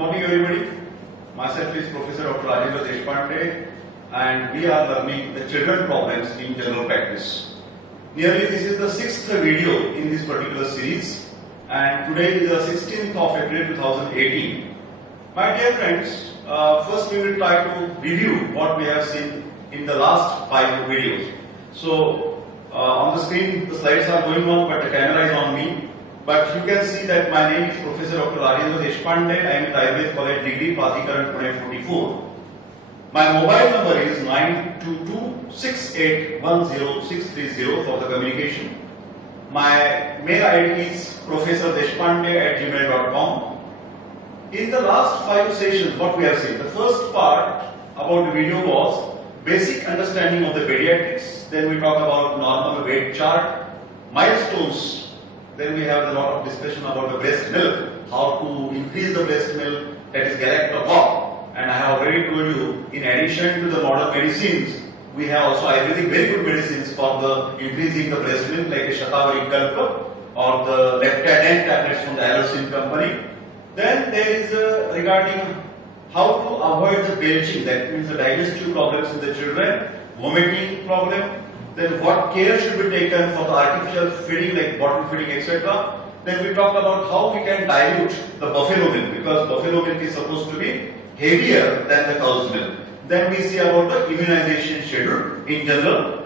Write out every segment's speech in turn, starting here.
morning everybody. Myself is Professor Dr. Rajendra Deshpande and we are learning the children problems in general practice. Nearly this is the 6th video in this particular series and today is the 16th of April 2018. My dear friends, first we will try to review what we have seen in the last 5 videos. So on the screen the slides are going on but the camera is on me. But you can see that my name is Professor Dr. Rajendra Deshpande. I am at Ayurveda College Degree, Pradhikaran, Pune 44. My mobile number is 922681060 for the communication. My mail ID is professordeshpande@gmail.com. In the last 5 sessions, what we have seen, the first part about the video was basic understanding of the pediatrics. Then we talk about normal weight chart, milestones. Then we have a lot of discussion about the breast milk, how to increase the breast milk, that is Galactopop. And I have already told you, in addition to the modern medicines, we have also Ayurvedic very good medicines for the increasing the breast milk, like a Shatavari Kalpa or the Leptadent tablets from the Allersin company. Then there is regarding how to avoid the belching, that means the digestive problems in the children, vomiting problem. Then what care should be taken for the artificial feeding like bottle feeding, etc. Then we talked about how we can dilute the buffalo milk, because buffalo milk is supposed to be heavier than the cow's milk. Then we see about the immunization schedule in general.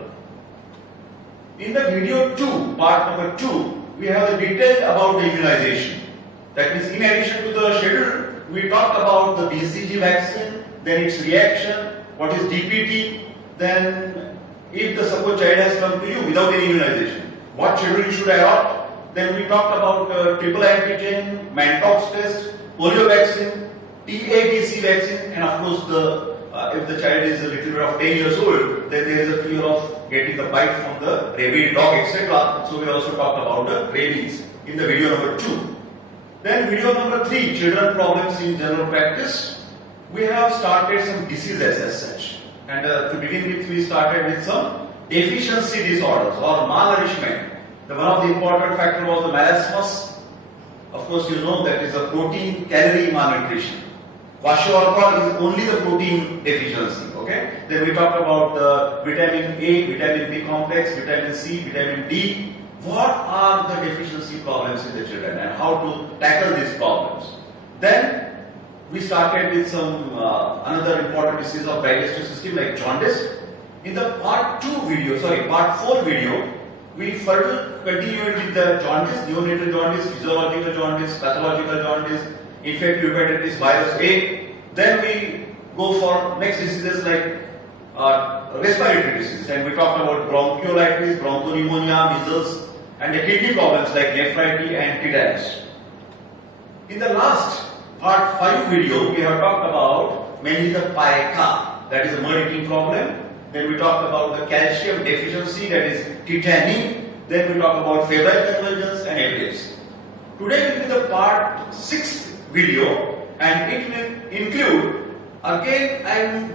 In the video 2, part number 2, we have the detail about the immunization. That means in addition to the schedule, we talked about the BCG vaccine, then its reaction, what is DPT, then if the suppose child has come to you without any immunization, what schedule you should adopt. Then we talked about triple antigen, Mantox test, polio vaccine, TABC vaccine, and of course if the child is a little bit of 10 years old, then there is a fear of getting the bite from the rabid dog, etc. So we also talked about the rabies in the video number 2. Then video number 3, children problems in general practice. We have started some diseases as such. And to begin with, we started with some deficiency disorders or malnourishment. One of the important factors was the marasmus. Of course, you know that is a protein calorie malnutrition. Kwashiorkor is only the protein deficiency. Okay. Then we talked about the vitamin A, vitamin B complex, vitamin C, vitamin D. What are the deficiency problems in the children and how to tackle these problems? Then we started with some another important disease of digestive system like jaundice. In the part 4 video, we further continued with the jaundice, neonatal jaundice, physiological jaundice, pathological jaundice, infective hepatitis virus A. Then we go for next diseases like respiratory diseases, and we talked about bronchiolitis, bronchopneumonia, measles, and the kidney problems like nephritis and tetanus. In the last part 5 video, we have talked about mainly the pica, that is a mud eating problem. Then we talked about the calcium deficiency, that is tetany. Then we talked about febrile convulsions and epilepsy. Today will be the part 6 video, and it will include, again I am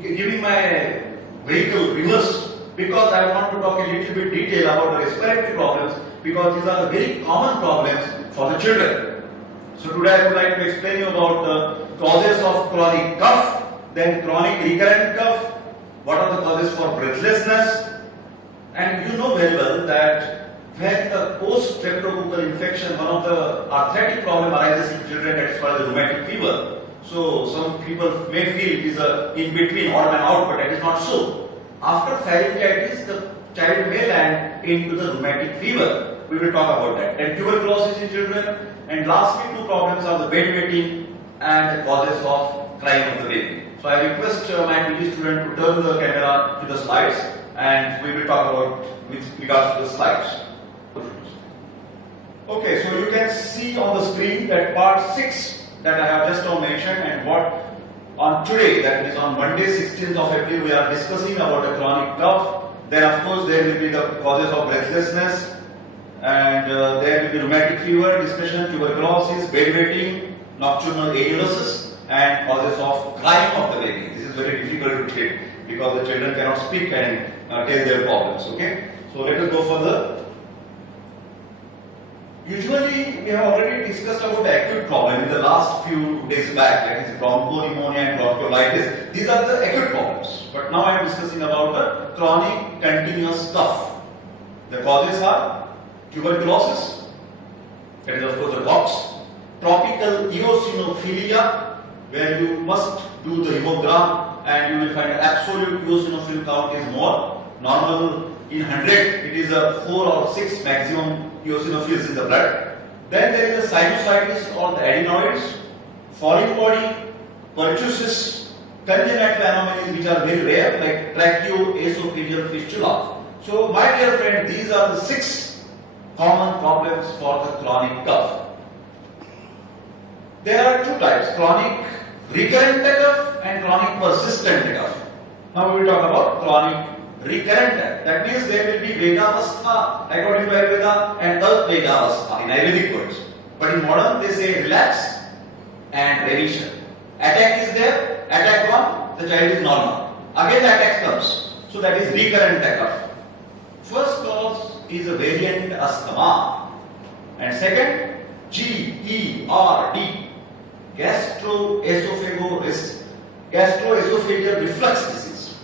giving my vehicle reverse because I want to talk a little bit detail about the respiratory problems, because these are the very common problems for the children. So today I would like to explain you about the causes of chronic cough, then chronic recurrent cough, what are the causes for breathlessness, and you know very well that when the post-streptococcal infection, one of the arthritic problem arises in children, that is called the rheumatic fever. So some people may feel it is a in between odd and out, but that is not so. After pharyngitis, the child may land into the rheumatic fever. We will talk about that. And tuberculosis in children. And lastly, 2 problems are the bedwetting and the causes of crying of the baby. So I request my PG student to turn the camera to the slides, and we will talk about with regards to the slides. Okay, so you can see on the screen that part 6 that I have just now mentioned, and what on today, that is on Monday 16th of April, we are discussing about a chronic cough. Then of course there will be the causes of breathlessness, and there will be rheumatic fever discussion, tuberculosis, bedwetting, nocturnal aerosis, and causes of crying of the baby. This is very difficult to take because the children cannot speak and tell their problems. Okay, so let us go further. Usually, we have already discussed about the acute problem in the last few days back, that is bronchopneumonia and bronchiolitis. These are the acute problems. But now I am discussing about the chronic continuous cough. The causes are tuberculosis, that is of course the pox, tropical eosinophilia, where you must do the hemogram and you will find absolute eosinophil count is more. Normal in 100 it is a 4 or 6 maximum eosinophils in the blood. Then there is a sinusitis or the adenoids, foreign body, pertussis, congenital anomalies which are very rare like tracheoesophageal fistula. So my dear friend, these are the 6 common problems for the chronic cough. There are 2 types, chronic recurrent cough and chronic persistent cough. Now we will talk about chronic recurrent. That means there will be Vedavastha according to Ayurveda and Vedavastha in Ayurvedic words. But in modern they say relapse and remission. Attack is there, attack 1, the child is normal. Again the attack comes. So that is recurrent cough. First cause is a variant asthma. And second, GERD, gastroesophageal reflux disease.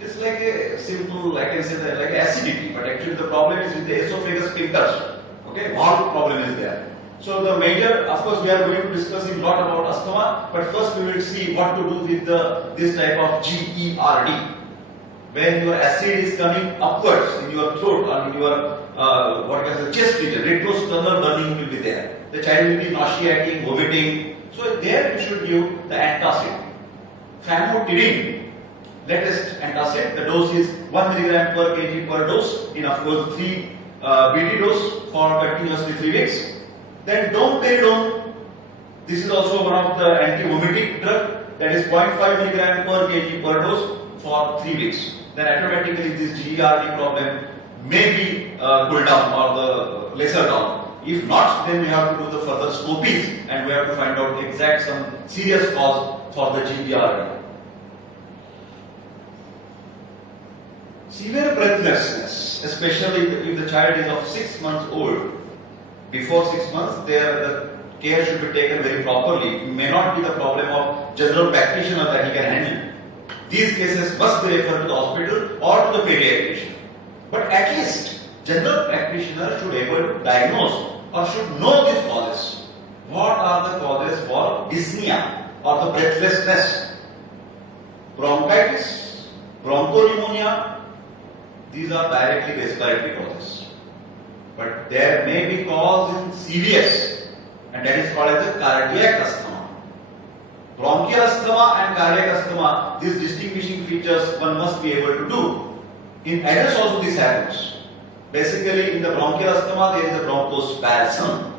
It's like a simple, I can say that like acidity, but actually the problem is with the esophagus sphincters. Okay, valve problem is there. So the major, of course, we are going to discuss a lot about asthma, but first we will see what to do with this type of GERD. When your acid is coming upwards in your throat or in your what is the chest region, retrosternal burning will be there. The child will be nauseating, vomiting. So there you should give the antacid. Famotidine, latest antacid, the dose is 1 mg per kg per dose in of course 3 BD dose for continuously 3 weeks. Then domperidone, this is also one of the anti-vomitic drug, that is 0.5 mg per kg per dose for 3 weeks. Then automatically this GERD problem may be cooled down or the lesser down. If not, then we have to do the further scopies and we have to find out exact some serious cause for the GERD. Severe breathlessness, especially if the child is of 6 months old. Before 6 months, the care should be taken very properly. It may not be the problem of general practitioner that he can handle. These cases must be referred to the hospital or to the pediatrician. But at least general practitioner should be able to diagnose or should know these causes. What are the causes for dyspnea or the breathlessness? Bronchitis, bronchopneumonia, these are directly respiratory causes. But there may be cause in CVS, and that is called as the cardiac asthma. Bronchial asthma and cardiac asthma, these distinguishing features one must be able to do. In adults also this happens. Basically in the bronchial asthma there is a bronchospasm.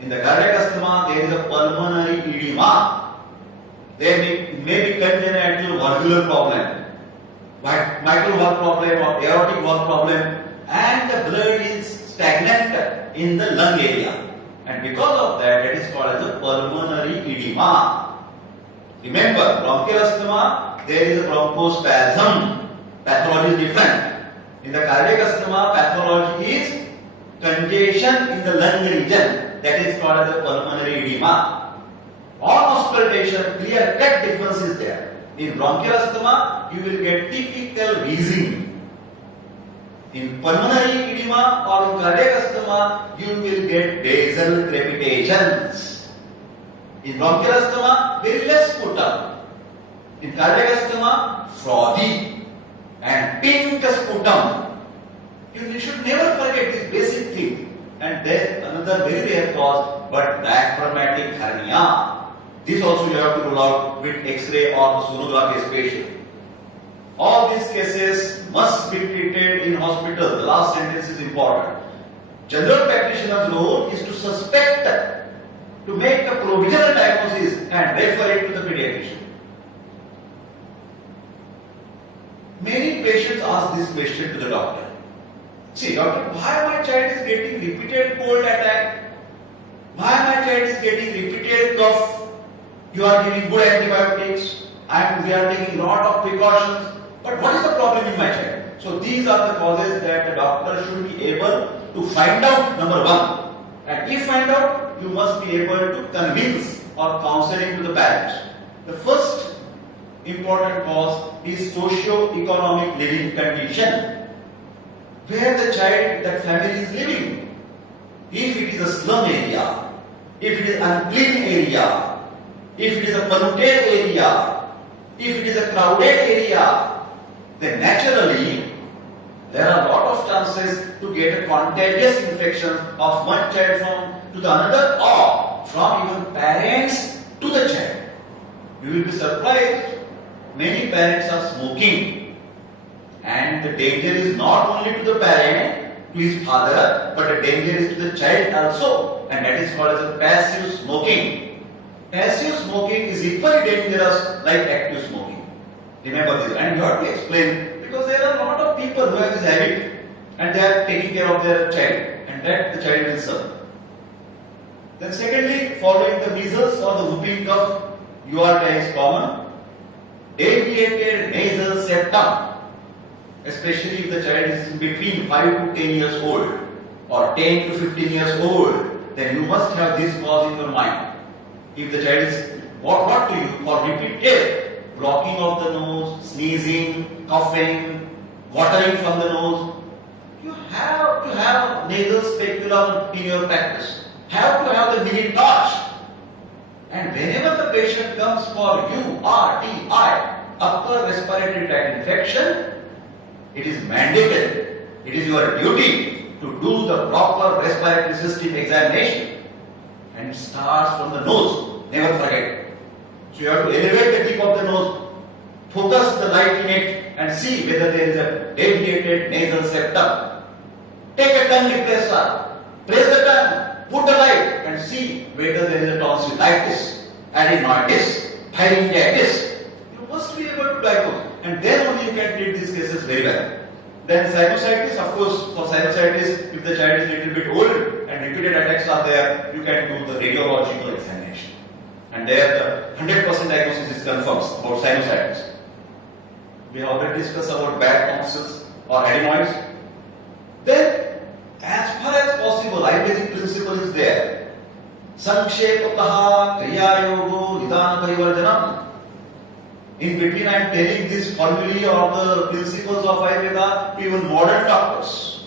In the cardiac asthma there is a pulmonary edema. There may be congenital valvular problem, mitral valve problem or aortic valve problem, and the blood is stagnant in the lung area. And because of that, it is called as a pulmonary edema. Remember, bronchial asthma, there is a bronchospasm. Pathology is different. In the cardiac asthma, pathology is congestion in the lung region. That is called as a pulmonary edema. On auscultation, clear-cut difference is there. In bronchial asthma, you will get typical wheezing. In pulmonary edema or in cardiac asthma, you will get basal crepitations. In bronchial asthma, very less sputum. In cardiac asthma, frothy and pink sputum. You should never forget this basic thing. And then another very rare cause, but diaphragmatic hernia. This also you have to rule out with X-ray or sonography especially. All these cases must be treated in hospital. The last sentence is important. General practitioner's role is to suspect, to make a provisional diagnosis and refer it to the pediatrician. Many patients ask this question to the doctor. See, doctor, why my child is getting repeated cold attack? Why my child is getting repeated cough? You are giving good antibiotics and we are taking lot of precautions. But what is the problem in my child? So these are the causes that the doctor should be able to find out. Number one, And if find out, you must be able to convince or counseling to the parents. The first important cause is socio-economic living condition, where the child, that family is living. If it is a slum area, if it is unclean area, if it is a polluted area, if it is a crowded area, then naturally there are a lot of chances to get a contagious infection of one child to the another, or from even parents to the child. You will be surprised, many parents are smoking, and the danger is not only to the parent, to his father, but the danger is to the child also, and that is called as a passive smoking. Passive smoking is equally dangerous like active smoking. Remember this, and you have to explain, because there are a lot of people who have this habit and they are taking care of their child, and that the child will suffer. Then secondly, following the measles or the whooping cough, URTI is common. Deviated nasal septum, especially if the child is between 5 to 10 years old or 10 to 15 years old, then you must have this cause in your mind. If the child is what to you for repeated blocking of the nose, sneezing, coughing, watering from the nose, you have to have nasal speculum in your practice. Have to have the mini torch. And whenever the patient comes for URTI, upper respiratory tract infection, it is mandated. It is your duty to do the proper respiratory system examination. And it starts from the nose. Never forget. So you have to elevate the tip of the nose, focus the light in it, and see whether there is a deviated nasal septum. Take a tongue depressor, press the tongue, put the light, and see whether there is a tonsillitis, adenoiditis, pharyngitis. You must be able to diagnose, and then only you can treat these cases very well. Then sinusitis, of course, for sinusitis, if the child is a little bit old and repeated attacks are there, you can do the radiological examination. And there the 100% diagnosis is confirmed about sinusitis. We have already discussed about bad tonsils or adenoids. Then, as far as possible, Ayurvedic principle is there. Sankshepataha kriyayogo nidana parivarjanam. In between, I am telling this formulae or the principles of Ayurveda to even modern doctors.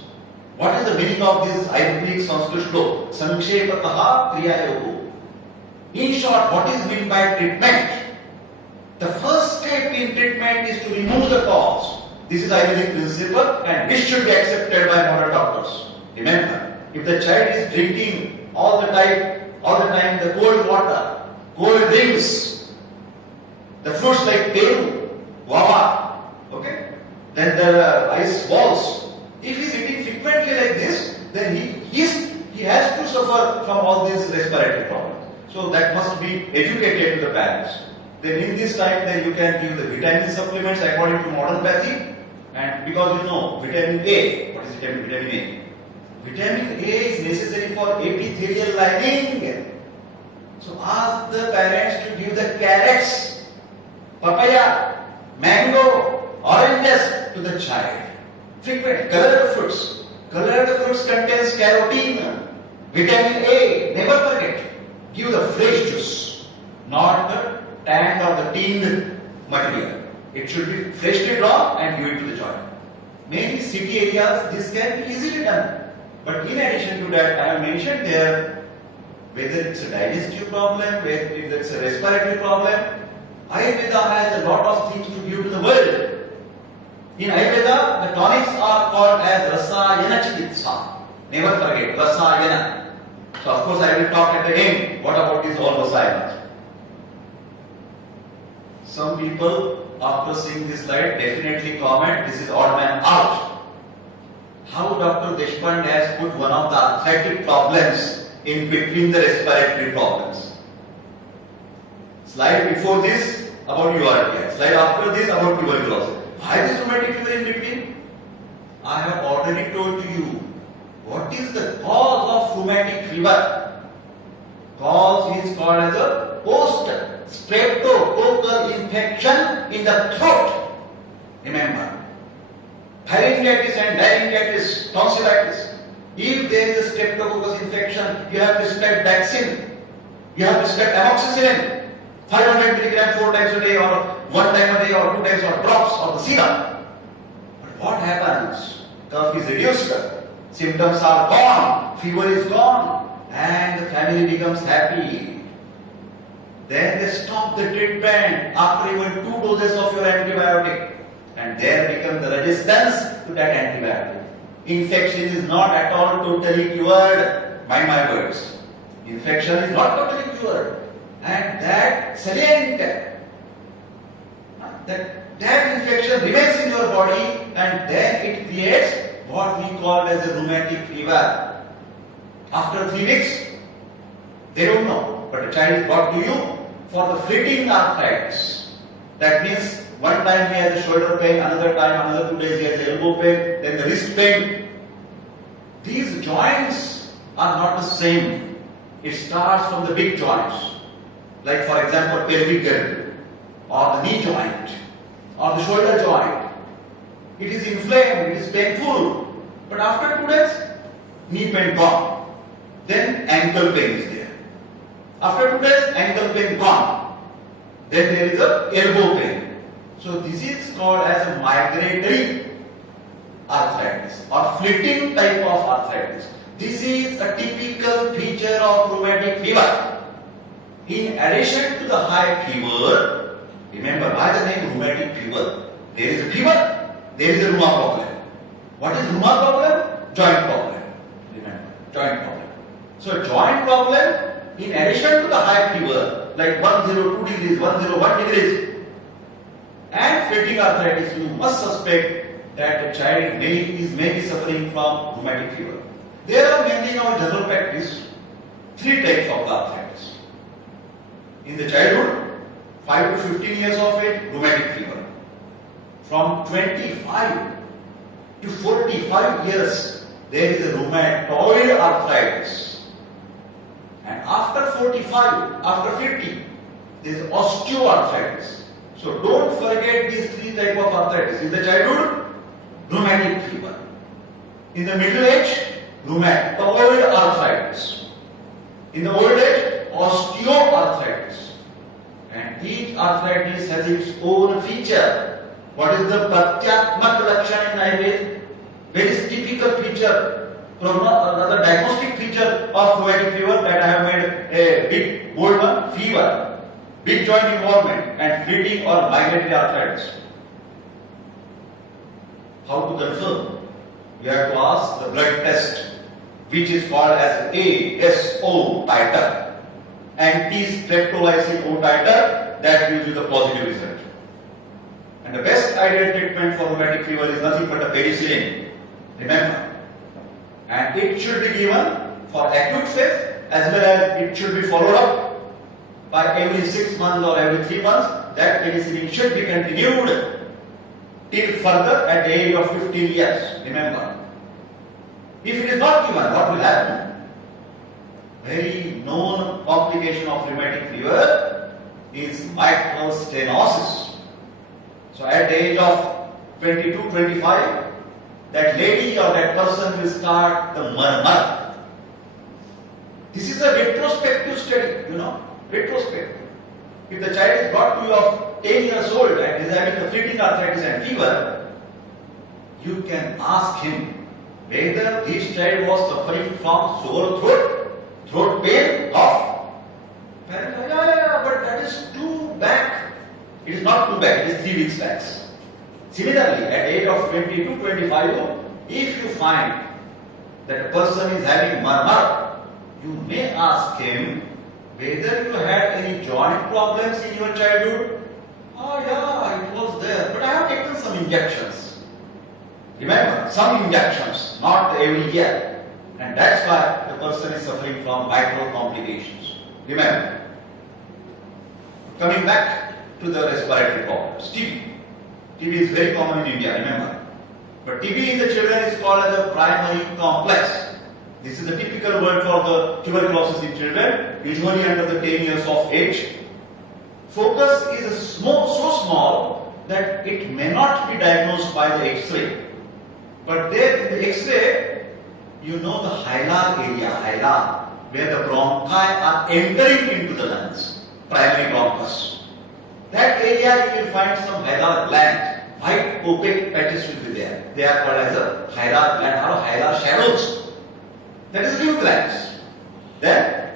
What is the meaning of this Ayurvedic Sanskrit shlok? Sankshepataha kriyayogo. In short, what is meant by treatment? The first step in treatment is to remove the cause. This is Ayurvedic principle, and this should be accepted by modern doctors. Remember, if the child is drinking all the time the cold water, cold drinks, the fruits like peru, guava, okay, then the ice balls. If he is eating frequently like this, then he has to suffer from all these respiratory problems. So that must be educated to the parents. Then in this time, then you can give the vitamin supplements according to modern pathy. And because you know, vitamin A, what is vitamin A? Vitamin A is necessary for epithelial lining. So ask the parents to give the carrots, papaya, mango, oranges to the child. Frequent colored fruits. Colored fruits contains carotene, vitamin A. Never forget. Give the fresh juice, not the tanned or the tinned material. It should be freshly drawn and give it to the child. Many city areas, this can be easily done. But in addition to that, I have mentioned there, whether it's a digestive problem, whether it's a respiratory problem, Ayurveda has a lot of things to give to the world. In Ayurveda, the tonics are called as Rasayana Chikitsa. Never forget, Rasayana. So of course I will talk at the end. What about this all Rasayana? Some people, after seeing this slide, definitely comment, this is odd man out. How Dr. Deshpande has put one of the arthritic problems in between the respiratory problems. Slide before this about URTI. Slide after this about tuberculosis. Why this rheumatic fever in between? I have already told you what is the cause of rheumatic fever. Cause is called as a post-streptococcal infection in the throat. Remember, pharyngitis and laryngitis, tonsillitis. If there is a streptococcus infection, you have to step vaccine. You have to step amoxicillin. 500 milligram 4 times a day or 1 time a day or 2 times or drops or the serum. But what happens? Cough is reduced, symptoms are gone, fever is gone, and the family becomes happy. Then they stop the treatment after even 2 doses of your antibiotic, and there becomes the resistance to that antibiotic. Infection is not at all totally cured. Mind my words. Infection is not totally cured. And that salient, that infection remains in your body, and then it creates what we call as a rheumatic fever. After 3 weeks, they don't know, but the child is brought to you for the fleeting arthritis. That means one time he has a shoulder pain, another time, another 2 days he has elbow pain, then the wrist pain. These joints are not the same. It starts from the big joints, like for example pelvic girdle, or the knee joint, or the shoulder joint. It is inflamed, it is painful, but after 2 days, knee pain gone. Then ankle pain is there. After 2 days, ankle pain gone. Then there is a elbow pain. So this is called as a migratory arthritis or fleeting type of arthritis. This is a typical feature of rheumatic fever. In addition to the high fever, remember by the name rheumatic fever, there is a fever, there is a rheuma problem. What is rheuma problem? Joint problem. Remember, joint problem. So joint problem, in addition to the high fever, like 102 degrees, 101 degrees, and fleeting arthritis, you must suspect that the child may be suffering from rheumatic fever. There are mainly in our general practice 3 types of arthritis. In the childhood, 5 to 15 years of age, rheumatic fever. From 25 to 45 years, there is a rheumatoid arthritis. And after 45, after 50, there is osteoarthritis. So don't forget these 3 types of arthritis. In the childhood, rheumatic fever. In the middle age, rheumatoid arthritis. In the old age, osteoarthritis. And each arthritis has its own feature. What is the Pratyatmak Lakshan in Ayurveda? Very typical feature, another diagnostic feature of rheumatic fever that I have made a big bold one, fever, big joint involvement, and fleeting or migratory arthritis. How to confirm? We have to ask the blood test, which is called as ASO titer, anti-streptomycin O titer, that gives you the positive result. And the best ideal treatment for rheumatic fever is nothing but a penicillin. Remember, and it should be given for acute phase as well as it should be followed up by every 6 months or every 3 months. That penicillin should be continued till further at the age of 15 years. Remember, if it is not given, what will happen? Very known complication of rheumatic fever is mitral stenosis. So at the age of 22, 25, that lady or that person will start the murmur. This is a retrospective study, retrospective. If the child is brought to you of 10 years old and is having a fleeting arthritis and fever, you can ask him whether this child was suffering from sore throat pain, cough. But that is too back. It is not too back, it is 3 weeks back. Similarly, at the age of 22, 25, if you find that a person is having murmur, you may ask him whether you had any joint problems in your childhood. Oh yeah, it was there, but I have taken some injections. Remember, some injections, not every year. And that's why the person is suffering from mitral complications. Remember, coming back to the respiratory problems, TB. TB is very common in India, remember. But TB in the children is called as a primary complex. This is a typical word for the tuberculosis in children, usually under the 10 years of age. Focus is so small that it may not be diagnosed by the X-ray. But there in the X-ray, you know the hilar area, hilar, where the bronchi are entering into the lungs, primary bronchus. That area you will find some hilar gland, white opaque patches will be there. They are called as a hilar gland or hilar shadows. That is lymph glands. Then,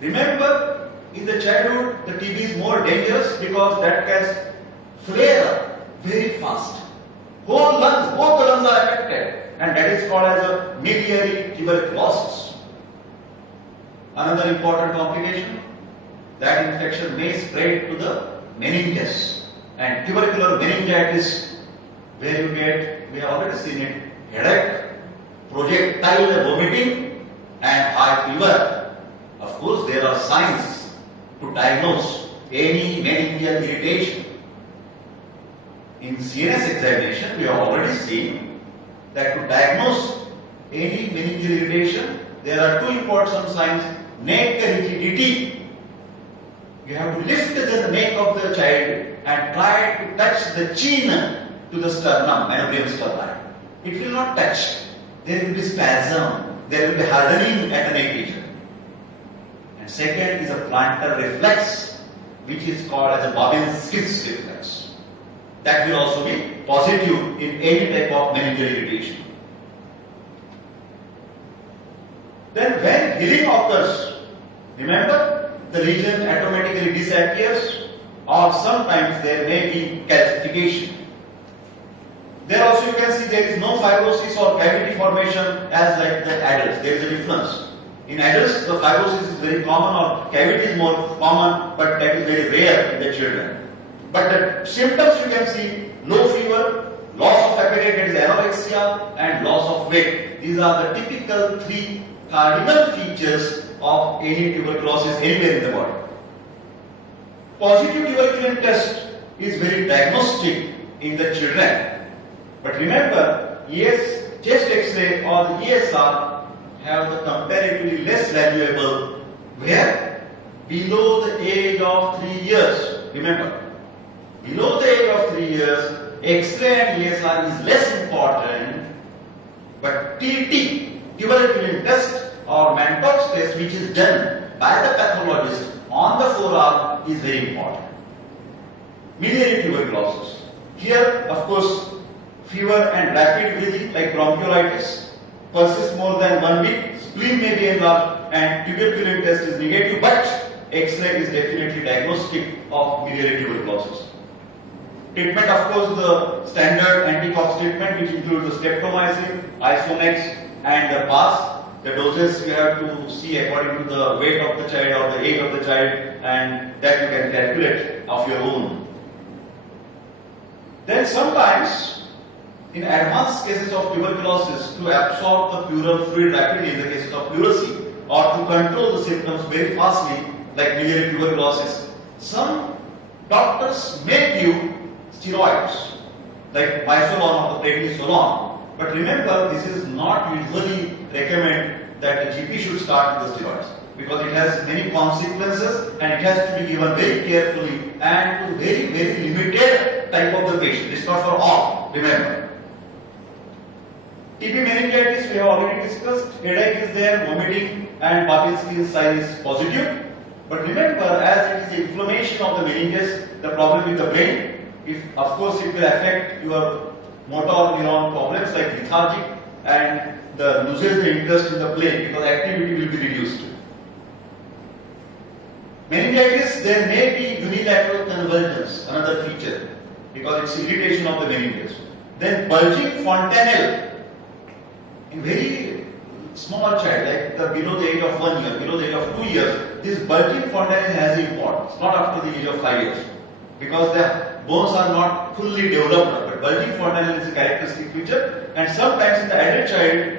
remember, in the childhood, the TB is more dangerous because that can flare up very fast. Whole lungs, both the lungs are affected, and that is called as a miliary tuberculosis. Another important complication, that infection may spread to the meninges, and tubercular meningitis, where you get, we have already seen it, headache, projectile vomiting, and high fever. Of course, there are signs to diagnose any meningeal irritation. In CNS examination, we have already seen that to diagnose any meningeal irritation, there are two important signs: neck rigidity. You have to lift the neck of the child and try to touch the chin to the sternum, manubrium sterni. It will not touch. There will be spasm. There will be hardening at the neck region. And second is a plantar reflex, which is called as a Babinski's reflex. That will also be positive in any type of meningeal irritation. Then when healing occurs, remember, the lesion automatically disappears, or sometimes there may be calcification. There also you can see there is no fibrosis or cavity formation as like the adults. There is a difference. In adults, the fibrosis is very common or cavity is more common, but that is very rare in the children. But the symptoms you can see: low fever, loss of appetite, that is anorexia, and loss of weight. These are the typical three cardinal features of any tuberculosis anywhere in the body. Positive tuberculin test is very diagnostic in the children. But remember, chest X-ray or the ESR have the comparatively less valuable where below the age of 3 years. Remember, below the age of 3 years, X-ray and ESR is less important, but TT, tuberculin test or Mantoux test, which is done by the pathologist on the forearm, is very important. Miliary tuberculosis. Here, of course, fever and rapid breathing like bronchiolitis persists more than 1 week, spleen may be enlarged, and tuberculin test is negative, but X-ray is definitely diagnostic of miliary tuberculosis. Treatment, of course, the standard anti-cox treatment, which includes the streptomycin, Isonex, and the PAS. The doses you have to see according to the weight of the child or the age of the child, and that you can calculate of your own. Then sometimes, in advanced cases of tuberculosis, to absorb the pleural fluid rapidly in the cases of pleurisy, or to control the symptoms very fastly, like miliary tuberculosis, some doctors may give steroids, like bisolone or the prednisolone. But remember, this is not usually recommend that the GP should start with the steroids, because it has many consequences and it has to be given very carefully and to very, very limited type of the patient. It's not for all, remember. TB meningitis we have already discussed. Headache is there, vomiting, and Babinski's sign is positive. But remember, as it is inflammation of the meninges, the problem with the brain, of course it will affect your motor neuron problems like lethargic, and the loses the interest in the play because activity will be reduced. Meningitis, there may be unilateral convergence, another feature, because it's irritation of the meninges. Then bulging fontanelle in very small child, like below the age of 1 year, below the age of 2 years, this bulging fontanelle has importance, not after the age of 5 years, because the bones are not fully developed. But bulging fontanelle is a characteristic feature, and sometimes in the adult child,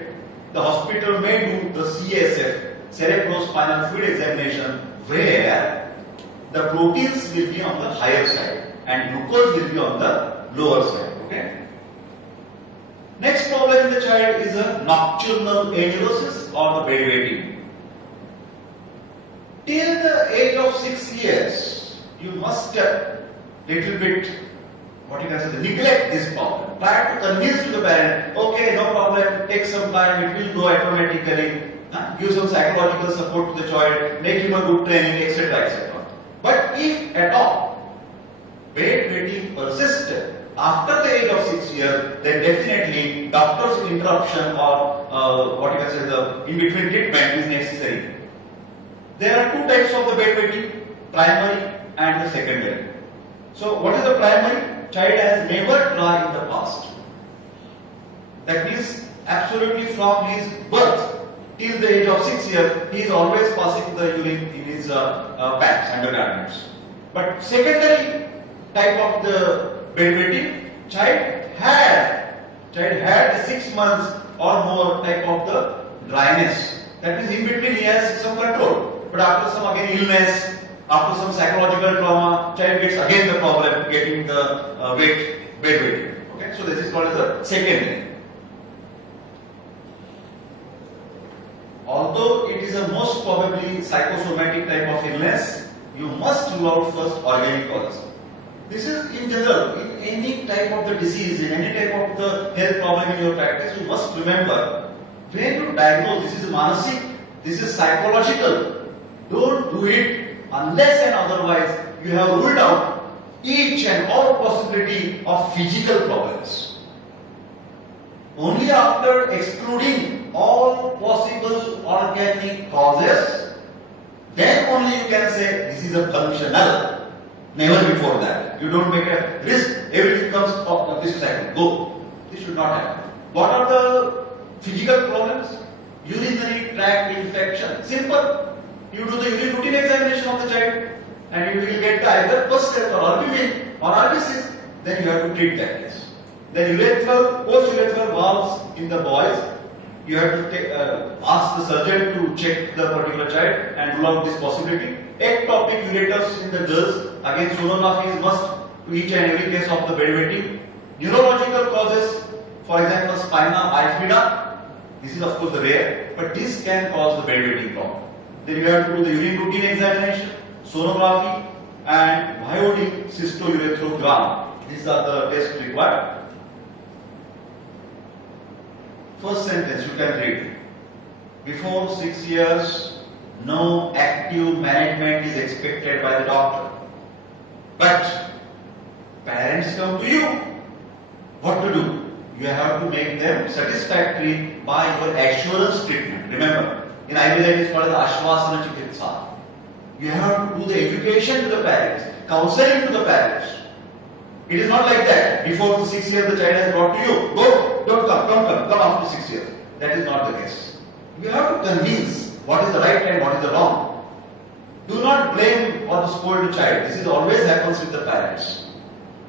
the hospital may do the CSF, cerebrospinal fluid examination, where the proteins will be on the higher side and glucose will be on the lower side. Okay. Next problem in the child is a nocturnal annulosis or the bedwetting. Till the age of 6 years, you must little bit what you can say, neglect this problem. Try to convince to the parent, okay, no problem, take some time, it will go automatically. Give some psychological support to the child, make him a good training, etc. etc. But if at all bedwetting persisted after the age of 6 years, then definitely doctor's interruption or what you can say, the in-between treatment is necessary. There are two types of the bedwetting, primary and the secondary. So what is the primary? Child has never tried in the past. That means absolutely from his birth till the age of 6 years, he is always passing the urine in his pants, undergarments. But secondary type of the bedwetting, child had 6 months or more type of the dryness. That means in between he has some control. But after some again illness, after some psychological trauma, child gets again the problem getting the bedwetting. Okay, so this is called as the secondary. Although it is a most probably psychosomatic type of illness, you must rule out first organic causes. This is in general, in any type of the disease, in any type of the health problem in your practice, you must remember, when you diagnose, this is manasic, this is psychological, don't do it unless and otherwise you have ruled out each and all possibility of physical problems. Only after excluding all possible organic causes, then only you can say this is a functional. Never before that. You don't make a risk, everything comes up, this is happening. Go. This should not happen. What are the physical problems? Urinary tract infection. Simple. You do the urine routine examination of the child and you will get either PUS or albumin or RBCs. Then you have to treat that case. Then post-urethral valves in the boys, you have to ask the surgeon to check the particular child and rule out this possibility. Ectopic ureters in the girls, again sonography is must to each and every case of the bedwetting. Neurological causes, for example spina bifida, this is of course the rare, but this can cause the bedwetting problem. Then you have to do the urine routine examination, sonography and myodic cystourethrogram. These are the tests required. First sentence you can read. Before 6 years, no active management is expected by the doctor. But parents come to you. What to do? You have to make them satisfactory by your assurance treatment. Remember, in Ayurveda it is called the Ashwasana Chikitsa. You have to do the education to the parents, counseling to the parents. It is not like that. Before the 6 years the child has brought to you. Go, don't come after 6 years. That is not the case. You have to convince what is the right and what is the wrong. Do not blame or scold the child. This is always happens with the parents.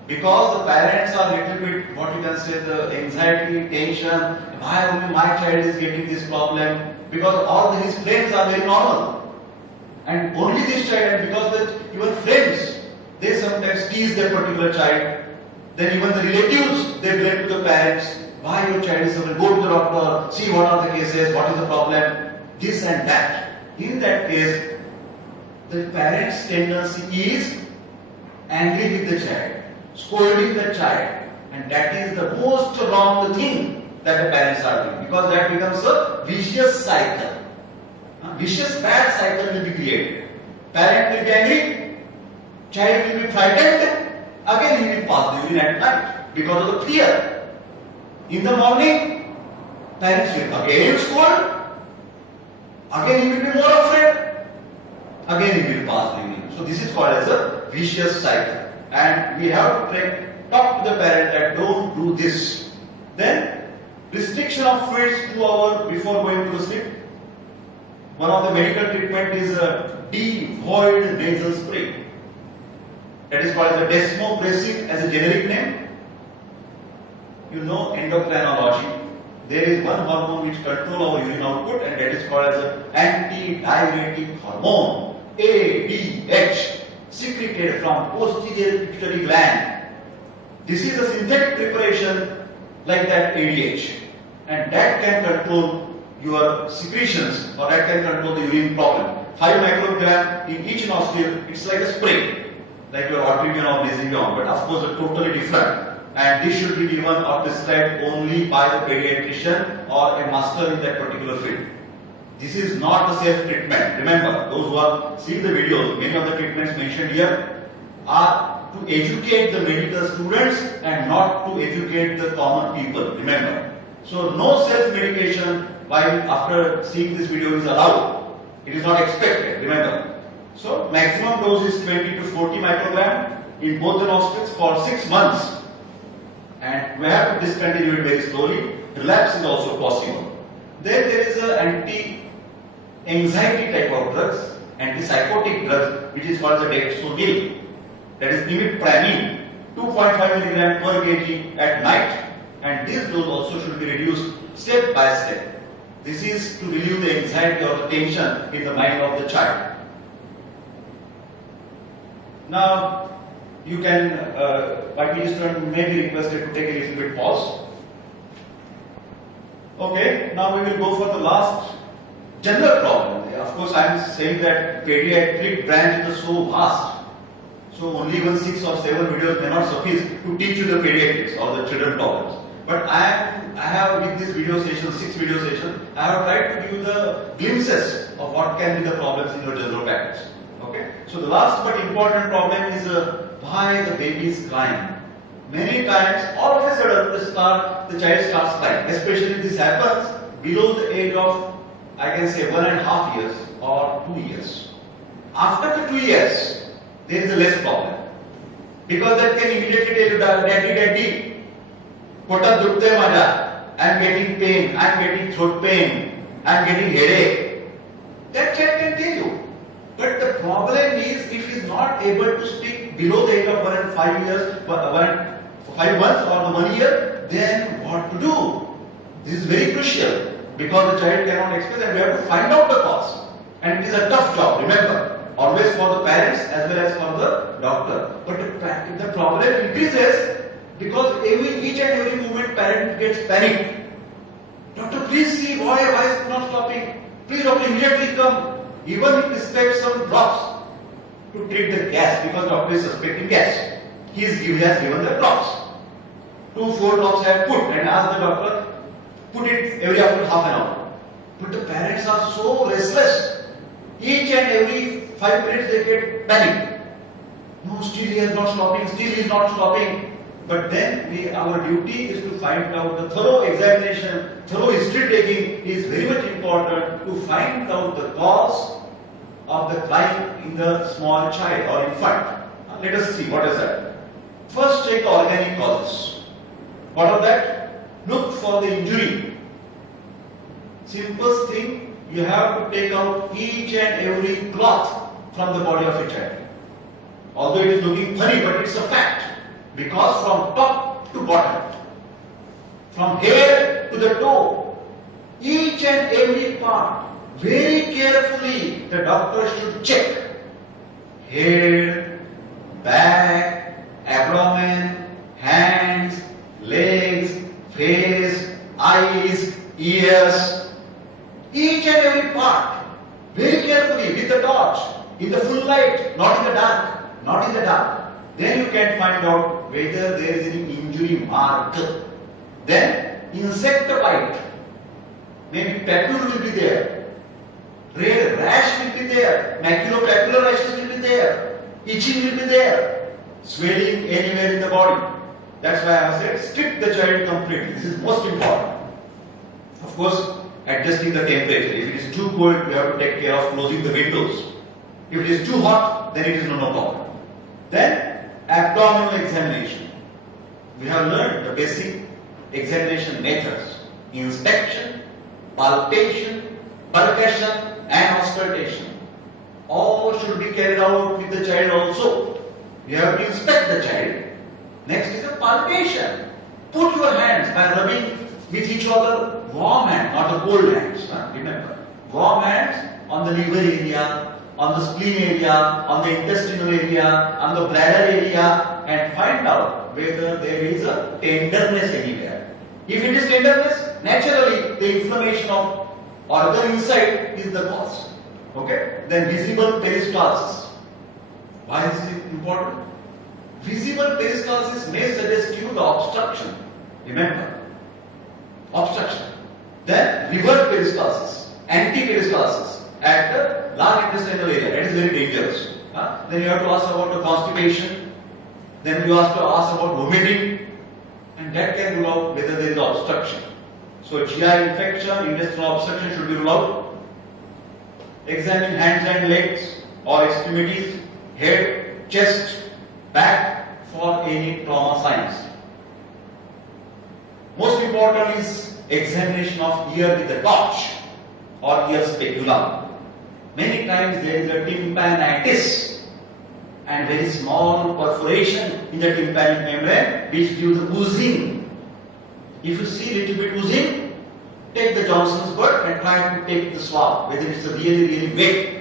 Because the parents are little bit, what you can say, the anxiety, tension, why only my child is getting this problem? Because all his friends are very normal. And only this child, and because even friends, they sometimes tease their particular child. Then even the relatives, they blame to the parents. Why your child is suffering? Go to the doctor, see what are the cases, what is the problem, this and that. In that case, the parent's tendency is angry with the child, scolding the child, and that is the most wrong thing that the parents are doing, because that becomes a vicious cycle. A vicious bad cycle will be created. Parent will be angry, child will be frightened, again he will pass the urine at night because of the fear. In the morning, parents will again scold, again he will be more afraid, again he will pass the urine. So this is called as a vicious cycle, and we have to talk to the parent that don't do this. Then restriction of fluids 2 hours before going to sleep. One of the medical treatment is a devoid nasal spray. That is called as a desmopressin as a generic name. You know endocrinology. There is one hormone which controls our urine output, and that is called as an antidiuretic hormone, ADH, secreted from posterior pituitary gland. This is a synthetic preparation like that ADH, and that can control your secretions, or that can control the urine problem. 5 microgram in each nostril, it's like a spray. like your Atrivion or Mesovion, but of course they're totally different. And this should be given or prescribed only by the pediatrician or a master in that particular field. This is not the safe treatment. Remember, those who are seeing the videos, many of the treatments mentioned here are to educate the medical students and not to educate the common people. Remember. So no self-medication while after seeing this video is allowed. It is not expected. Remember. So maximum dose is 20 to 40 microgram in both the nostrils for 6 months. And we have to discontinue it very slowly. Relapse is also possible. Then there is an anti-anxiety type of drugs, antipsychotic drugs, which is called the dexonil. That is imipramine, 2.5 mg per kg at night. And this dose also should be reduced step by step. This is to relieve the anxiety or the tension in the mind of the child. Now, you can, my student may be requested to take a little bit pause. Okay, now we will go for the last general problem. Of course, I am saying that pediatric branch is so vast. So only even 6 or 7 videos may not suffice to teach you the pediatrics or the children problems. But I have with this video session, 6 video sessions, I have tried to give you the glimpses of what can be the problems in your general practice. Okay. So the last but important problem is why the baby is crying. Many times, all of a sudden, the child starts crying. Especially if this happens below the age of, I can say, 1.5 years or 2 years. After the 2 years, there is a less problem. Because that can immediately tell you, daddy, potat dukte maja, I am getting pain, I am getting throat pain, I am getting headache. That child can tell you. But the problem is, if he is not able to speak below the age of 1.5 years, 5 months or the 1 year, then what to do? This is very crucial because the child cannot express and we have to find out the cause. And it is a tough job, remember, always for the parents as well as for the doctor. But the problem increases because each and every moment parent gets panicked. Doctor, please see why is it not stopping? Please, doctor, immediately come. Even if prescribe some drops to treat the gas because doctor is suspecting gas. He has given the drops. 2-4 drops I have put and asked the doctor, put it every after half an hour. But the parents are so restless. Each and every 5 minutes they get panicked. No, still he is not stopping, still he is not stopping. But then our duty is to find out the thorough examination, thorough history taking is very much important to find out the cause of the crying in the small child or infant. Let us see what is that. First check the organic causes. What are that? Look for the injury. Simplest thing, you have to take out each and every cloth from the body of a child. Although it is looking funny, but it's a fact. Because from top to bottom, from hair to the toe, each and every part, very carefully, the doctor should check. Head, back, abdomen, hands, legs, face, eyes, ears, each and every part, very carefully with the torch, in the full light, not in the dark, not in the dark. Then you can find out whether there is any injury mark. Then insect bite, maybe papule will be there, red rash will be there, maculopapular rashes will be there, itching will be there, swelling anywhere in the body. That's why I said strip the child completely. This is most important. Of course, adjusting the temperature. If it is too cold, we have to take care of closing the windows. If it is too hot, then it is no problem. Then abdominal examination. We have learned the basic examination methods: inspection, palpation, percussion, and auscultation. All should be carried out with the child also. You have to inspect the child. Next is a palpation. Put your hands by rubbing with each other, warm hands, not the cold hands. Remember, warm hands on the liver area, on the spleen area, on the intestinal area, on the bladder area, and find out whether there is a tenderness anywhere. If it is tenderness, naturally the inflammation of organ inside is the cause. Okay? Then visible peristalsis. Why is it important? Visible peristalsis may suggest you the obstruction. Remember, obstruction. Then revert peristalsis, anti-peristalsis at the large intestinal area. That is very dangerous. Then you have to ask about the constipation. Then you have to ask about vomiting, and that can rule out whether there is obstruction. So GI infection, intestinal obstruction should be ruled out. Examine hands and legs or extremities, head, chest, back for any trauma signs. Most important is examination of ear with a torch or ear speculum. Many times there is a tympanitis and very small perforation in the tympanic membrane which gives oozing. If you see little bit oozing, take the Johnson's wort and try to take the swab whether it's really wet.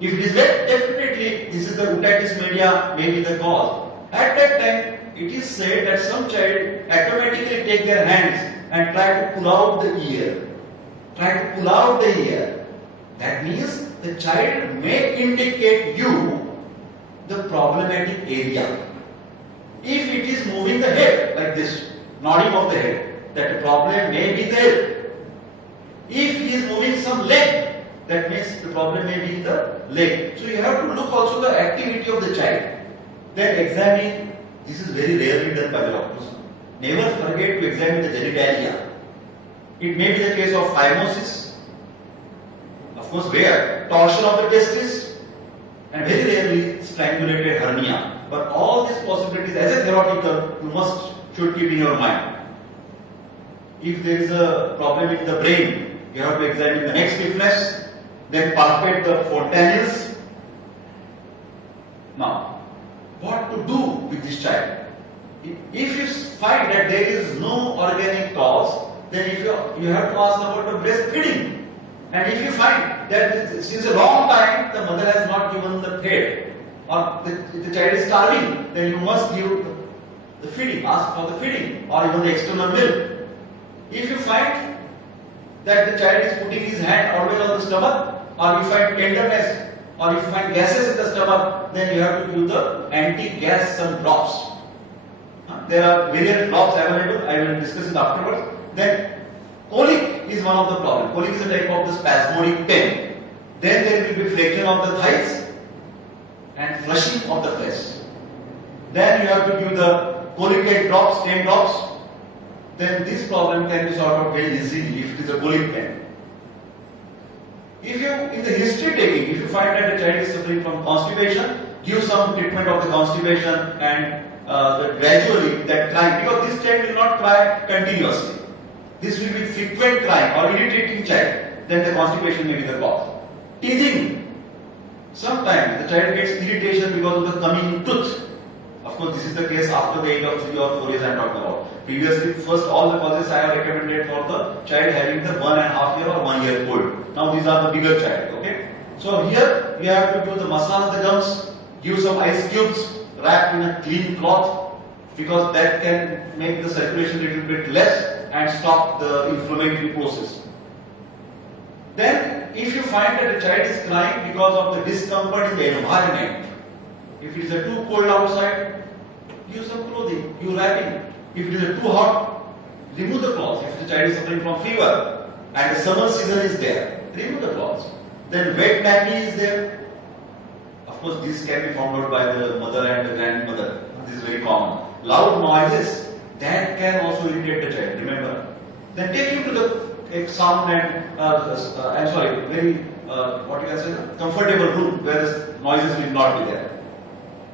If it is wet, definitely this is the otitis media, may be the cause. At that time, it is said that some child automatically take their hands and try to pull out the ear. That means the child may indicate you the problematic area. If it is moving the head like this, nodding of the head, that problem may be there. If he is moving some leg, that means the problem may be in the leg. So you have to look also the activity of the child. Then examine. This is very rarely done by the doctors. Never forget to examine the genitalia. It may be the case of phimosis, of course where torsion of the testis, and very rarely strangulated hernia. But all these possibilities as a theoretical you should keep in your mind. If there is a problem in the brain, you have to examine the neck stiffness, then palpate the fontanelles. Now, what to do with this child? If you find that there is no organic cause, then you have to ask about the breastfeeding. And if you find that since a long time the mother has not given the fed, or the child is starving, then you must give the feeding, ask for the feeding, or even the external milk. If you find that the child is putting his hand always on the stomach, or you find tenderness, or if you find gases in the stomach, then you have to give the anti-gas some drops. There are various drops available, I will discuss it afterwards. Then colic is one of the problems. Colic is a type of the spasmodic pain. Then there will be flexion of the thighs and flushing of the flesh. Then you have to give the colicate drops, 10 drops. Then this problem can be sorted out very easily if it is a colic pain. If you, in the history taking, if you find that a child is suffering from constipation, give some treatment of the constipation and gradually that crying, because this child will not cry continuously. This will be frequent crying or irritating child, then the constipation may be the cause. Teething. Sometimes the child gets irritation because of the coming tooth. Of course, this is the case after the age of 3 or 4 years I am talking about. Previously, first all the causes I have recommended for the child having the 1.5 year or 1 year old. Now these are the bigger child, okay? So here we have to do the massage the gums, give some ice cubes, wrapped in a clean cloth, because that can make the circulation a little bit less and stop the inflammatory process. Then, if you find that the child is crying because of the discomfort in the environment, if it is too cold outside, give some clothing, give wrapping. If it is too hot, remove the cloth. If the child is suffering from fever and the summer season is there, remove the cloths. Then wet nappy is there. Of course, this can be found out by the mother and the grandmother. This is very common. Loud noises, that can also irritate the child, remember. Then take him to the sound and, very, comfortable room where the noises will not be there.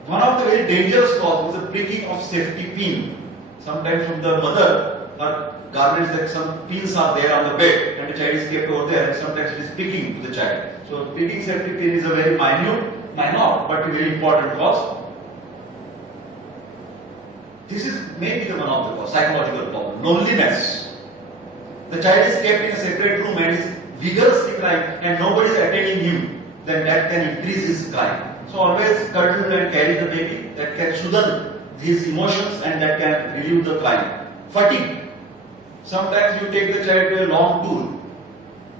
One of the very dangerous causes is the pricking of safety pin. Sometimes from the mother, her garments, that some pins are there on the bed and the child is kept over there, and sometimes it is pricking to the child. So pricking safety pin is a very minor but a very important cause. This is maybe the one of the cause, psychological problem, loneliness. The child is kept in a separate room and is vigorously crying and nobody is attending him, then that can increase his crying. So always cuddle and carry the baby, that can soothe these emotions and that can relieve the crying. Fatigue. Sometimes you take the child to a long tour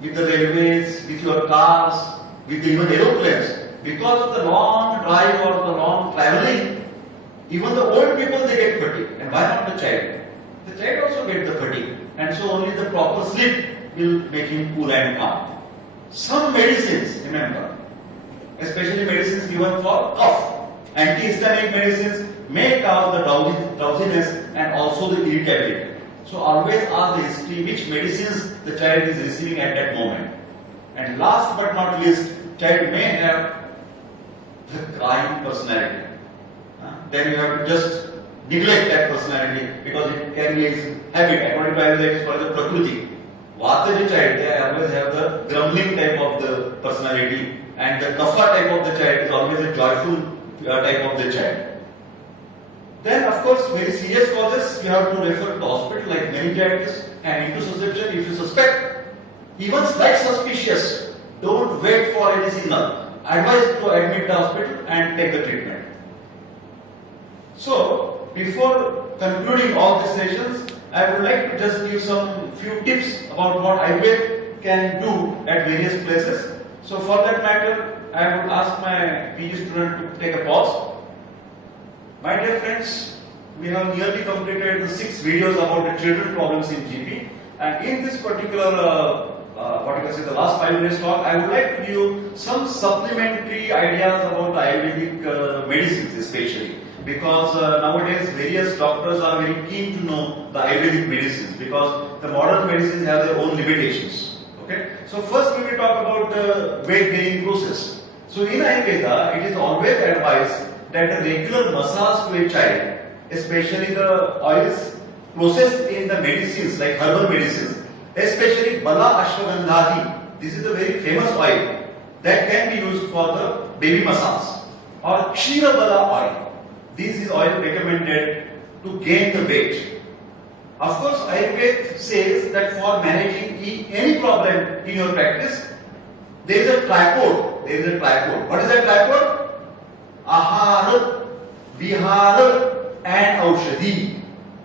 with the railways, with your cars, with even aeroplanes. because of the long drive or the long traveling, even the old people they get fatigue. And why not the child? The child also get the fatigue. And so only the proper sleep will make him cool and calm. Some medicines, remember, especially medicines given for cough, antihistaminic medicines may cause the drowsiness and also the irritability. So always ask the history which medicines the child is receiving at that moment. And last but not least, child may have the crying personality. Then you have to just neglect that personality because it can be his habit. According to Ayurveda, it's called the Prakriti. Vata child, they always have the grumbling type of the personality, and the Kapha type of the child is always a joyful type of the child. Then, of course, very serious causes, you have to refer to the hospital like meningitis and intussusception. If you suspect, even slight suspicious, don't wait for any signal. Advise to admit the hospital and take the treatment. So, before concluding all these sessions, I would like to just give some few tips about what Ayurveda can do at various places. So, for that matter, I would ask my PG student to take a pause. My dear friends, we have nearly completed the 6 videos about the children problems in GP, and in this particular the last 5 minutes talk, I would like to give you some supplementary ideas about Ayurvedic medicines especially, because nowadays various doctors are very keen to know the Ayurvedic medicines because the modern medicines have their own limitations. Okay, so first we will talk about the weight gaining process. So in Ayurveda, it is always advised that a regular massage to a child, especially the oils processed in the medicines like herbal medicines, especially Bala Ashwagandhadi, this is a very famous oil that can be used for the baby massage, or Kshira Bala oil. This is oil recommended to gain the weight. Of course, Ayurveda says that for managing any problem in your practice, there is a tripod. What is that tripod? Ahara, Vihara and Aushadhi.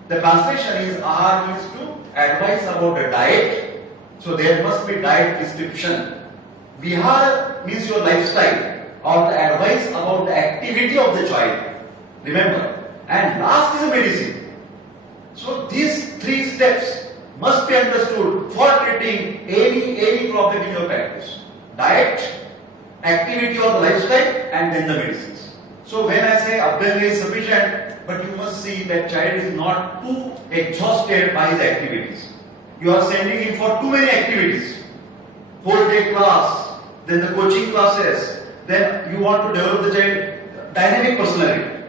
The translation is Ahara means to advise about the diet. So there must be diet prescription. Vihara means your lifestyle or the advice about the activity of the child. Remember. And last is the medicine. So these 3 steps must be understood for treating any problem in your practice. Diet, activity or the lifestyle, and then the medicines. So when I say Abhyanga is sufficient, but you must see that child is not too exhausted by his activities. You are sending him for too many activities. Whole day class, then the coaching classes, then you want to develop the child dynamic personality.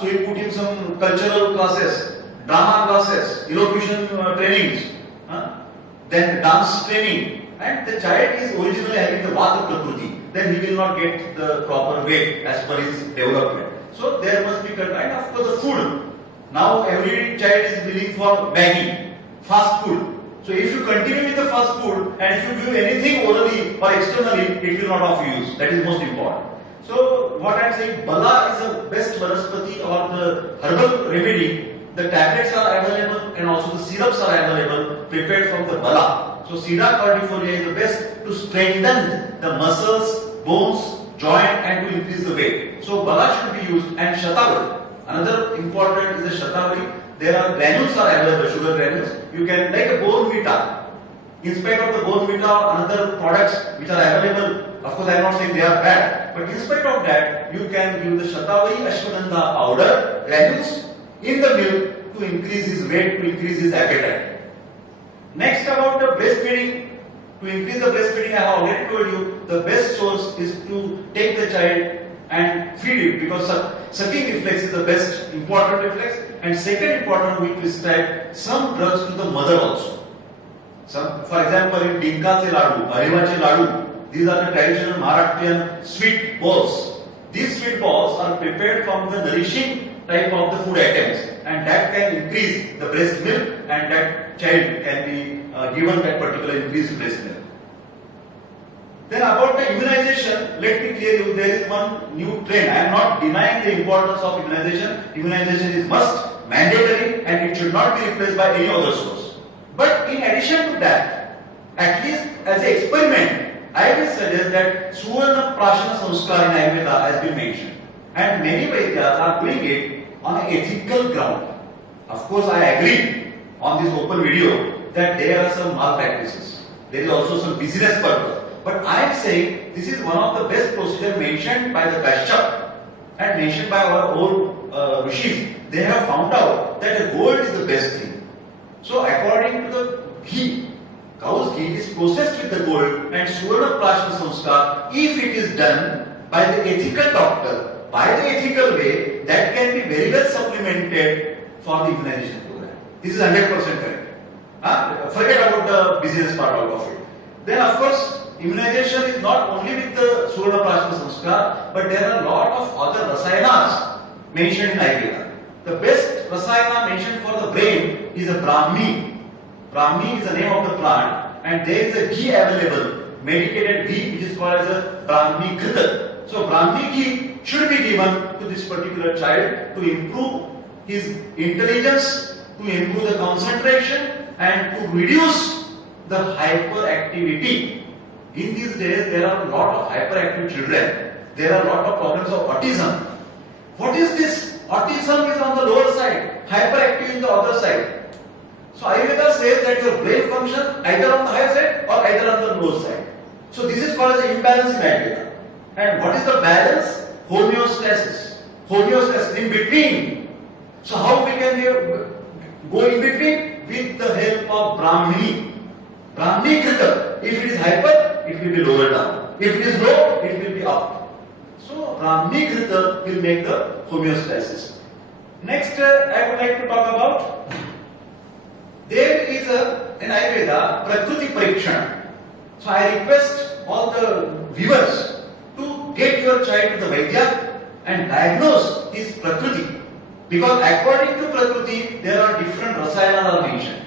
So you put him some cultural classes, drama classes, elocution trainings, then dance training, and the child is originally having the Vata Prakriti. Then he will not get the proper weight as per his development. So there must be control. And of course the food. Now every child is willing for Maggi, fast food. So if you continue with the fast food and if you give anything orally or externally, it will not of use. That is most important. So what I am saying, Bala is the best vanaspati or the herbal remedy. The tablets are available and also the syrups are available prepared from the Bala. So Sida cordifolia is the best to strengthen the muscles, bones, joint and to increase the weight. So Bala should be used, and Shatavari. Another important is the Shatavari. There are granules are available, sugar granules. You can take a Bournvita. In spite of the Bournvita, another products which are available, of course I am not saying they are bad, but in spite of that, you can use the Shatavari Ashwagandha powder, granules, in the milk to increase his weight, to increase his appetite. Next, about the breastfeeding. To increase the breastfeeding, I have already told you, the best source is to take the child and feed it, because sucking reflex is the best important reflex. And second important, we prescribe some drugs to the mother also. For example, in Dinka Ladu, Ariva Ladu, these are the traditional Maharashtrian sweet balls. These sweet balls are prepared from the nourishing type of the food items, and that can increase the breast milk, and that child can be given that particular increased breast milk. Then about the immunization, let me clear you, there is one new trend. I am not denying the importance of immunization. Immunization is must, mandatory, and it should not be replaced by any other source. But in addition to that, at least as an experiment, I will suggest that Suvarna Prashana Sanskar in Ayurveda has been mentioned. And many Vaidyas are doing it on an ethical ground. Of course, I agree on this open video that there are some malpractices. There is also some business purpose. But I am saying this is one of the best procedures mentioned by the Kashyap and mentioned by our old rishis. They have found out that the gold is the best thing. So according to the ghee, cow's ghee is processed with the gold, and Suvarna Prashana Sanskar, if it is done by the ethical doctor, by the ethical way, that can be very well supplemented for the immunization program. This is 100% correct. Forget about the business part out of it. Then of course, immunization is not only with the Suvarna Prashana Sanskar, but there are a lot of other rasayanas mentioned in Ayurveda. The best rasayana mentioned for the brain is a Brahmi. Brahmi is the name of the plant, and there is a ghee available, medicated ghee, which is called as a Brahmi Krita. So Brahmi ghee should be given to this particular child to improve his intelligence, to improve the concentration, and to reduce the hyperactivity. In these days, there are a lot of hyperactive children. There are a lot of problems of autism. What is this? Autism is on the lower side, hyperactive is the other side. So Ayurveda says that your brain function either on the higher side or either on the lower side. So this is called as an imbalance in Ayurveda. And what is the balance? Homeostasis. Homeostasis in between. So how we can go in between? With the help of Brahmi. Brahmi Krita. If it is hyper, it will be lower down. If it is low, it will be up. So Brahmi Krita will make the homeostasis. Next, I would like to talk about, there is in Ayurveda Prakruti Parikshana. So I request all the viewers to get your child to the Vaidya and diagnose his Prakruti. Because according to Prakruti, there are different rasayanas mentioned.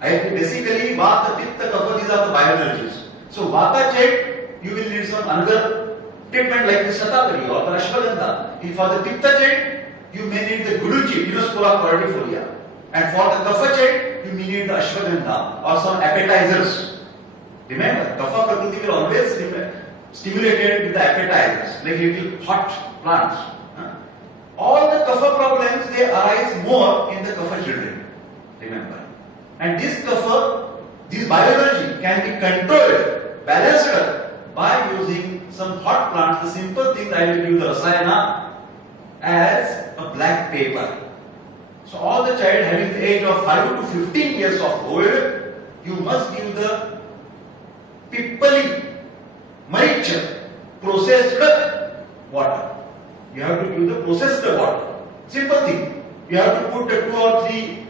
Basically, Vata, Pitta, Kapha, these are the bioenergies. So Vata child, you will need some another treatment like the Shatavari or the Ashwagandha. If for the Pitta child, you may need the Guduchi, Dinospora cordifolia. And for the Kapha child, you may need the Ashwagandha or some appetizers. Remember, Kapha Prakriti will always stimulated with the appetizers, like little hot plants. All the Kapha problems, they arise more in the Kapha children. Remember. And this Kapha, this bioenergy can be controlled, balanced by using some hot plants. The simple thing I will give the rasayana as a black paper. So all the child having the age of 5 to 15 years of old, you must give the Pippali, Maricha, processed water. You have to give the processed water. Simple thing. You have to put the 2 or 3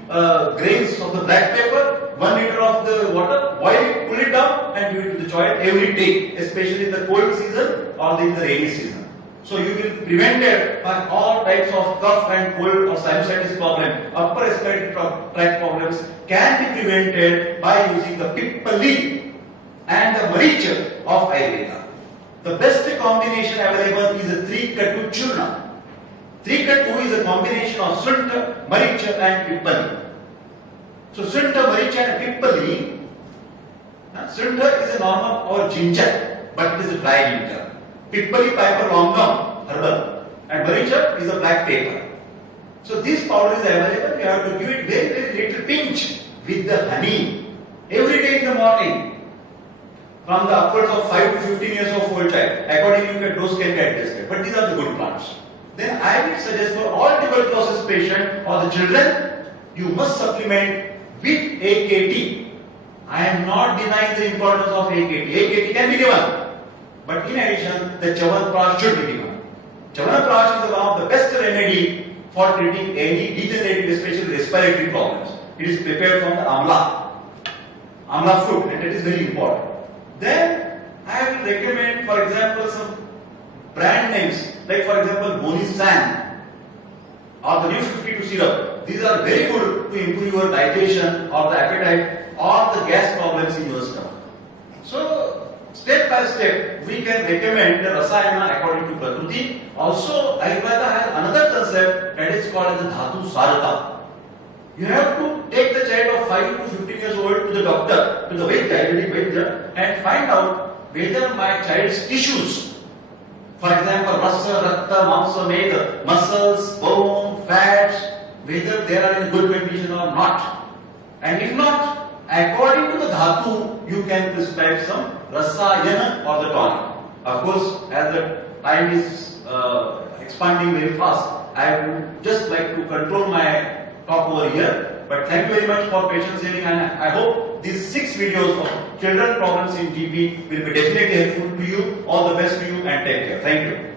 grains of the black pepper, 1 liter of the water, boil it, cool it down, and give it to the child every day, especially in the cold season or in the rainy season. So you will prevent it by all types of cough and cold or sinusitis problem. Upper respiratory tract problems can be prevented by using the Pippali and the Maricha of Ayurveda. The best combination available is a 3-Katu Churna. 3-Katu is a combination of Sunta, Maricha and Pippali. So Sunta, Maricha and Pippali, Sunta is a normal or ginger, but it is a dry ginger. Pippali, Piper longum, herbal, and Maricha is a black pepper. So this powder is available. You have to give it very, very little pinch with the honey every day in the morning. From the upwards of 5 to 15 years of old child, according to your dose can be adjusted. But these are the good plants. Then I will suggest for all tuberculosis patient or the children, you must supplement with AKT. I am not denying the importance of AKT. AKT can be given. But in addition, the Chyawanprash should be given. Chyawanprash is one of the best remedy for treating any degenerative, especially respiratory problems. It is prepared from the amla fruit, and it is very important. Then I will recommend, for example, some brand names, like for example, Bonisan or the new 52 syrup. These are very good to improve your digestion or the appetite or the gas problems in your stomach. So, step by step, we can recommend the rasayana according to Prakruti. Also, Ayurveda has another concept that is called as the Dhatu Sarata. You have to take the child of 5 to 15 years old to the doctor, to the Vaidya, and find out whether my child's tissues, for example, rasa, rakta, mamsa, meda, muscles, bone, fat, whether they are in good condition or not. And if not, according to the dhatu, you can prescribe some rasayana or the tonic. Of course, as the time is expanding very fast, I would just like to control my talk over here. But thank you very much for patience hearing, and I hope these 6 videos of children problems in TB will be definitely helpful to you. All the best to you and take care. Thank you.